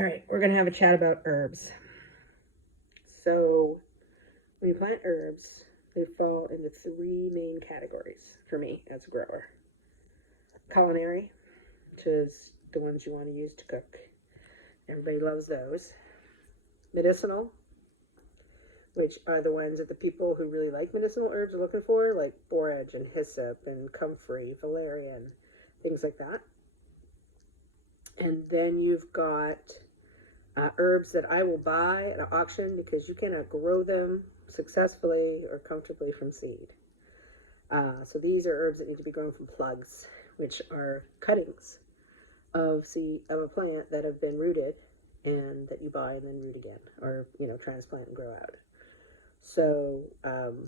All right, we're going to have a chat about herbs. So, when you plant herbs, they fall into three main categories for me as a grower: culinary, which is the ones you want to use to cook. Everybody loves those. Medicinal, which are the ones that the people who really like medicinal herbs are looking for, like borage and hyssop and comfrey, valerian, things like that. And then you've got herbs that I will buy at an auction because you cannot grow them successfully or comfortably from seed. So these are herbs that need to be grown from plugs, which are cuttings of a plant that have been rooted and that you buy and then root again, or transplant and grow out. So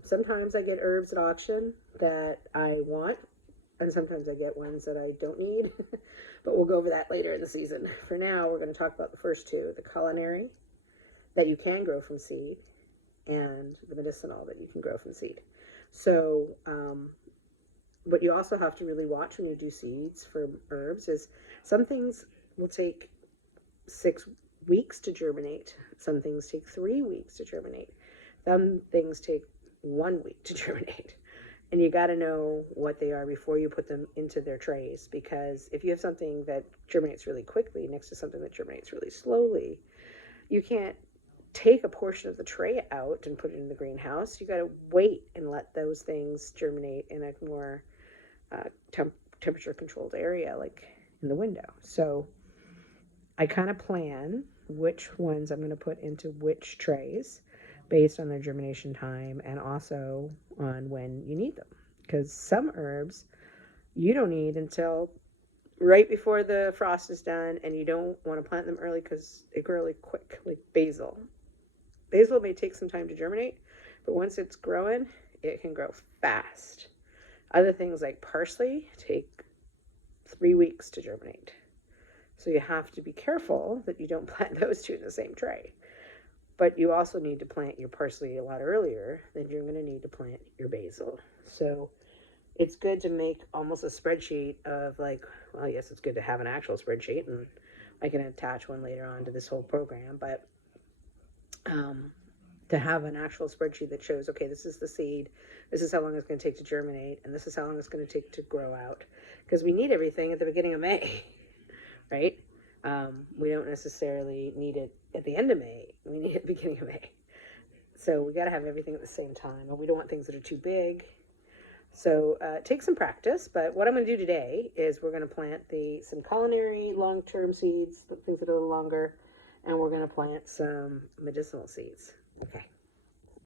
sometimes I get herbs at auction that I want, and sometimes I get ones that I don't need. But we'll go over that later in the season. For now, we're going to talk about the first two: the culinary, that you can grow from seed, and the medicinal, that you can grow from seed. So what you also have to really watch when you do seeds for herbs is some things will take 6 weeks to germinate. Some things take 3 weeks to germinate. Some things take 1 week to germinate. And you got to know what they are before you put them into their trays, because if you have something that germinates really quickly next to something that germinates really slowly, you can't take a portion of the tray out and put it in the greenhouse. You got to wait and let those things germinate in a more temperature controlled area, like in the window. So I kind of plan which ones I'm going to put into which trays based on their germination time and also on when you need them. Because some herbs you don't need until right before the frost is done, and you don't want to plant them early because they grow really quick, like basil. Basil may take some time to germinate, but once it's growing, it can grow fast. Other things like parsley take 3 weeks to germinate. So you have to be careful that you don't plant those two in the same tray. But you also need to plant your parsley a lot earlier than you're going to need to plant your basil. So it's good to make almost a spreadsheet of, like, well, yes, it's good to have an actual spreadsheet, and I can attach one later on to this whole program, but to have an actual spreadsheet that shows, okay, this is the seed, this is how long it's going to take to germinate, and this is how long it's going to take to grow out. Because we need everything at the beginning of May, right? We don't necessarily need it at the end of May. We need it at the beginning of May. So we got to have everything at the same time, and we don't want things that are too big. So it takes some practice, but what I'm going to do today is we're going to plant some culinary long-term seeds, things that are a little longer, and we're going to plant some medicinal seeds. Okay,